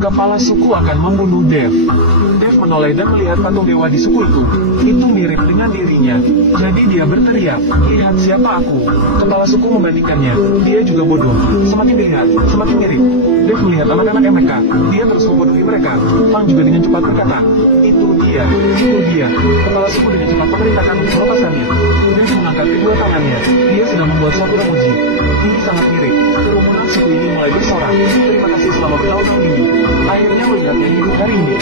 Kepala suku akan membunuh Dev. Dev menoleh dan melihat patung dewa di suku itu. Itu mirip dengan dirinya. Jadi dia berteriak, "Lihat siapa aku." Kepala suku membandingkannya. Dia juga bodoh. Semakin dilihat, semakin mirip. Dev melihat anak-anak MK. Dia terus membodohi mereka. Fang juga dengan cepat berkata, Itu dia. Kepala suku dengan cepat memerintahkan untuk melepaskannya. Dev mengangkat kedua tangannya. Dia sedang membuat suatu ramuji. Ini sangat mirip. Kerumunan suku ini mulai bersorak. Terima kasih selama bertahun-tahun ini. Akhirnya melihatnya hidup hari ini.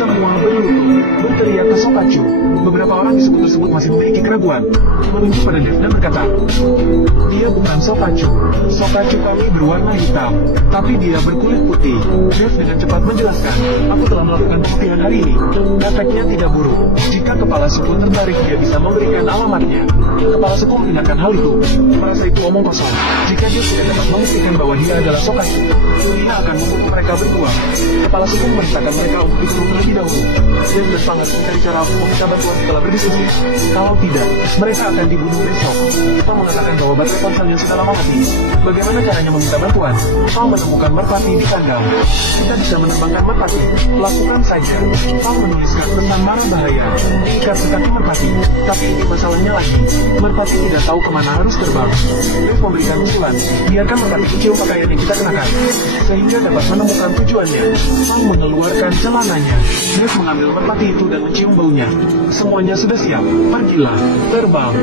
Semua berlutut, berteriak ke Sokachu. Beberapa orang di suku tersebut masih memiliki keraguan. Menunjuk pada Dev dan berkata, Dia bukan Sokachu. Sokachu kami berwarna hitam, tapi dia berkulit putih. Dev dengan cepat menjelaskan, Aku telah melakukan pembuktian hari ini. Efeknya tidak buruk. Jika kepala suku tertarik, dia bisa memberikan alamatnya. Kepala suku mendengarkan hal itu. Merasa itu omong kosong. Jika dia tidak dapat membuktikan bahwa dia adalah Sokachu, dia akan menghukum mereka berdua. Kepala suku memerintahkan mereka untuk dikurung terlebih dahulu. Dev dan Fang harus mencari cara untuk meminta bantuan setelah berdiskusi. Kalau tidak, mereka akan dibunuh besok. Kita mengatakan bahwa baterai ponselnya sudah lama mati. Bagaimana caranya meminta bantuan? Fang menemukan merpati di kandang. Kita bisa menerbangkan merpati. Lakukan saja. Fang menuliskan pesan marah bahaya. Diikat ke kaki merpati. Tapi ini masalahnya lagi. Merpati tidak tahu kemana harus terbang. Dev memberikan usulan. Biarkan merpati kecil pakaian yang kita kenakan, sehingga dapat menemukan tujuannya. Fang mengeluarkan celananya. Dev mengambil merpati itu dan mencium baunya. Semuanya sudah siap. Pergilah. Terbang.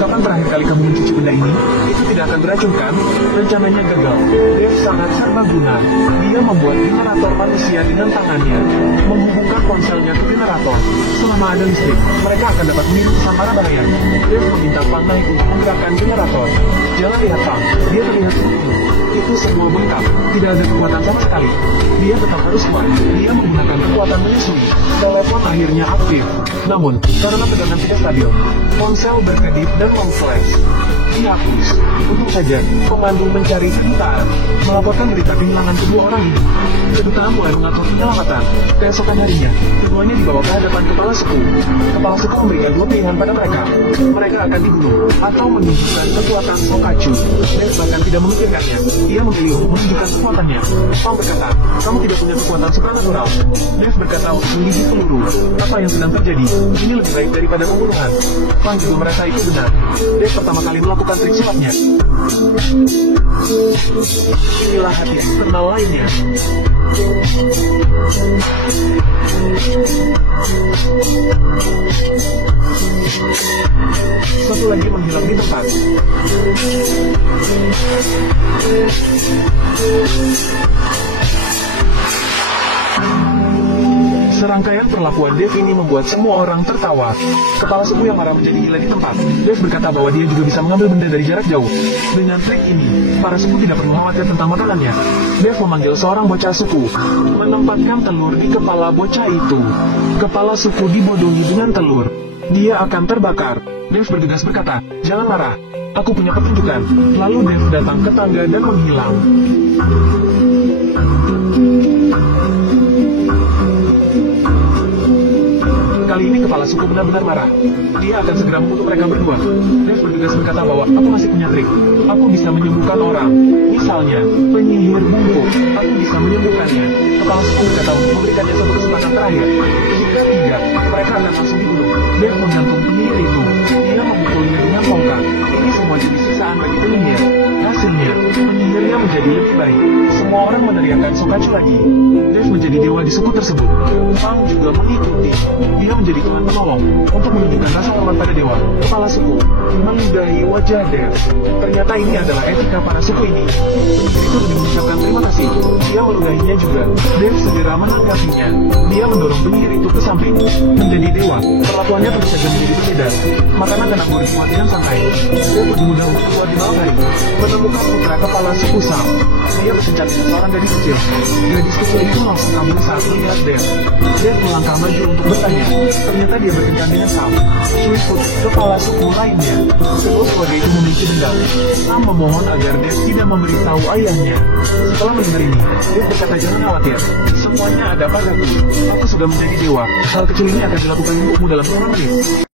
Kapan terakhir kali kamu mencuci benda ini? Itu tidak akan beracun kan? Rencananya gagal. Dev sangat serbaguna. Dia membuat generator manusia dengan tangannya, menghubungkan ponselnya ke generator. Selama ada listrik, mereka akan dapat mengirim pesan marah bahaya. Dev meminta Fang naik untuk menggerakkan generator. Jangan lihat Fang, dia terlihat terbunuh. Itu semua bengkak, tidak ada kekuatan sama sekali. Dia tetap harus kuat. Dia menggunakan kekuatan menyusui. Telepon akhirnya aktif. Namun, karena tegangan tidak stabil, ponsel berkedip dan memflash. Dihapus. Untung saja, pemandu mencari kedutaan, melaporkan berita kehilangan kedua orang ini. Kedutaan mulai mengatur penyelamatan. Keesokan harinya, keduanya dibawa ke hadapan kepala suku. Kepala suku memberikan dua pilihan pada mereka. Mereka akan dibunuh atau menunjukkan kekuatan Sokachu. Dev bahkan tidak memikirkannya. Dia memilih untuk menunjukkan kekuatannya. Fang berkata, kamu tidak punya kekuatan supranatural. Dev berkata untuk menggigit peluru. Apa yang sedang terjadi? Ini lebih baik daripada pembunuhan. Fang juga merasa itu benar. Dev pertama kali melakukan trik sulapnya. Inilah hati eksternal lainnya. Satu lagi menghilang di tempat. Serangkaian perlakuan Dev ini membuat semua orang tertawa. Kepala suku yang marah menjadi gila di tempat. Dev berkata bahwa dia juga bisa mengambil benda dari jarak jauh. Dengan trik ini, para suku tidak perlu khawatir tentang makanannya. Dev memanggil seorang bocah suku, menempatkan telur di kepala bocah itu. Kepala suku dibodohi dengan telur. Dia akan terbakar. Dev bergegas berkata, jangan marah. Aku punya pertunjukan. Lalu Dev datang ke tangga dan menghilang. Kali ini kepala suku benar-benar marah. Dia akan segera mengutuk mereka berdua. Dev bergegas berkata bahwa aku masih punya trik. Aku bisa menyembuhkan orang. Misalnya, penyihir bungkuk. Aku bisa menyembuhkannya. Kepala suku berkata untuk memberikannya satu kesempatan terakhir. Jika tidak, mereka akan langsung dibunuh. Dev menggantung penyihir itu. Dia memukulnya dengan tongkat. Ini semua jadi sisaan bagi penyihir. Hasilnya, penyihirnya menjadi lebih baik. Semua orang meneriakkan Sokachu lagi. Dev menjadi dewa di suku tersebut. Fang juga mengikuti. Dia menjadi Tuhan penolong untuk menunjukkan rasa hormat pada dewa. Kepala suku meludahi wajah Dev. Ternyata ini adalah etika para suku ini. Penyihir itu lebih mengucapkan terima kasih. Dia meludahinya juga. Dev segera menanggapinya. Dia mendorong penyihir itu ke samping. Menjadi dewa, perlakuannya tentu saja menjadi berbeda. Makanan dan aku berbuat dengan santai. Dev bermudah untuk keluar di malam hari. Menemukan putra kepala suku Sam. Dia berkencan dengan seorang gadis kecil. Gadis kecil itu langsung kabur saat melihat Dev. Dev melangkah maju untuk bertanya. Ternyata dia berkencan dengan Sam. Suiput, kepala suku lainnya. Kedua keluarga itu memiliki dendam. Sam memohon agar Dev tidak memberitahu ayahnya. Setelah mendengar ini, Dev berkata jangan khawatir. Semuanya ada padaku. Aku sudah menjadi dewa. Hal kecil ini akan dilakukan untukmu dalam 5 menit.